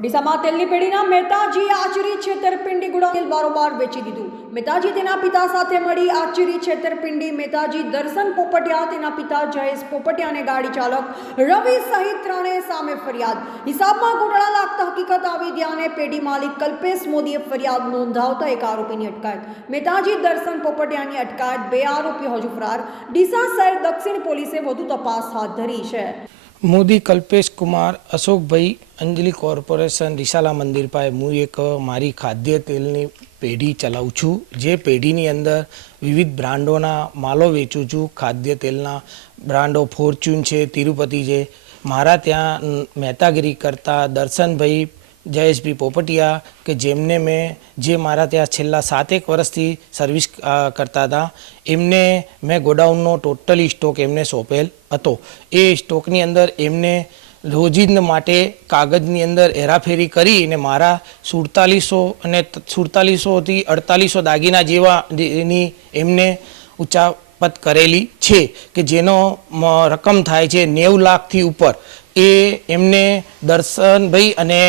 ડીસામાં તેલની પેઢીના મહેતાજી આચરી છેતરપિંડી ગુડા બારોબાર વેચી દીધું। મહેતાજી તેના પિતા સાથે મળી આચરી છેતરપિંડી। મહેતાજી દર્શન પોપટિયા, તેના પિતા જયેશ પોપટિયા અને ગાડી ચાલક રવિ સહિત ત્રણેય સામે ફરિયાદ। હિસાબમાં ગોટાળા લાગતા હકીકત આવી ધ્યાને પેઢી માલિક કલ્પેશ મોદીએ ફરિયાદ નોંધાવતા એક આરોપીની અટકાયત। મહેતાજી દર્શન પોપટિયાની અટકાયત, બે આરોપીઓ હજુ ફરાર। ડીસા શહેર દક્ષિણ પોલીસે વધુ તપાસ હાથ ધરી છે। मोदी कल्पेश कुमार अशोक भाई अंजलि कॉर्पोरेशन रिसाला मंदिर पाए हूँ एक मारी खाद्य तेलनी पेढ़ी चलाऊँ छूँ। जे पेढ़ीनी अंदर विविध ब्रांडोना मालो वेचूँ छूँ। खाद्य तेलना ब्रांडो फॉर्च्यून है, तिरुपति है। मारा त्या मेहतागिरी करता दर्शन भाई जयेश भाई पोपटिया के जेमने में जे मारा त्या छेल्ला 7 वर्षथी सर्विस करता था, एमने मैं गोडाउननो टोटली स्टॉक एमने सौंपेल हतो। ए स्टॉकनी अंदर एमने रोजिंद माटे कागजनी अंदर हेराफेरी करी ने मारा 4700 अने 4700 थी 4800 दागीना जेवा एमने उचापत करेली छे के जेनो रकम थाय छे 90 लाख थी ऊपर। ए एमने दर्शन भाई अने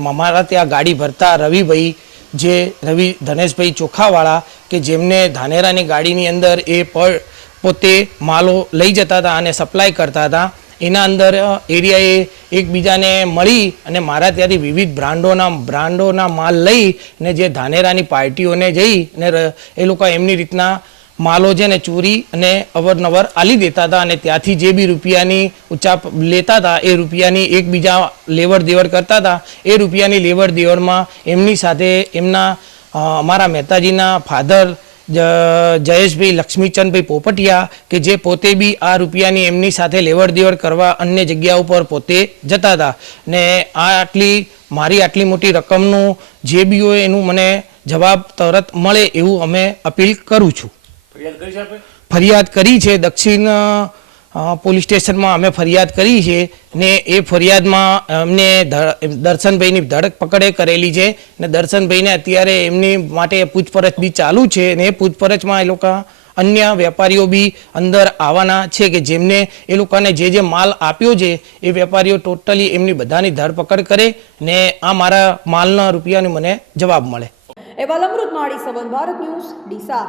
अमारा त्या गाड़ी भरता रवि भाई जे रवि धनेश भाई चोखावाड़ा के जेमने धानेरानी गाड़ीनी अंदर ए पर पोते मालो लई जता था अने सप्लाय करता था। एना अंदर एरियाए एकबीजाने मळी अने मारा त्याथी विविध ब्रांडोना माल लई ने जे धानेरानी पार्टीओने जई ने ए लोका एमनी रीतना मालो जे ने चोरी अने अवरनवर आली देता था अने त्याथी जे बी रुपियानी उचाप लेता था ए रुपियानी एकबीजा लेवड़ देवड़ करता था। ए रुपियानी लेवड़ देवड़मां एमनी साथे एमना अमारा मेहताजीना फाधर जयेश भाई लक्ष्मीचंद भाई पोपटिया के जे पोते भी आ रुपियानी एमनी साथे लेवड़ देवड़ करवा अन्य जग्याओ पर पोते जता था ने आटली मारी आटली मोटी रकमनो जे बी होय एनु मने जवाब तरत मळे एवुं अमे अपील करूं छुं। फरियाद करी है दक्षिण पोलीस स्टेशन में अमे फरियाद करी है ने ए फरियाद में अमने दर्शन भाई धरपकड़े करेली है ने दर्शन भाई ने अत्यारे एमनी माटे पूछपरछ भी चालू है ने पूछपरछ में ए लोग अन्य व्यापारीओ भी अंदर आवाना छे के जेमने ए लोकाने जे माल आप्यो छे ए व्यापारीओ टोटली एमनी बधानी धरपकड़ करे ने आ मारा मालना रुपियानी मने जवाब मळे। अहवाल अमृत माड़ी, संबंध भारत न्यूज, डीसा।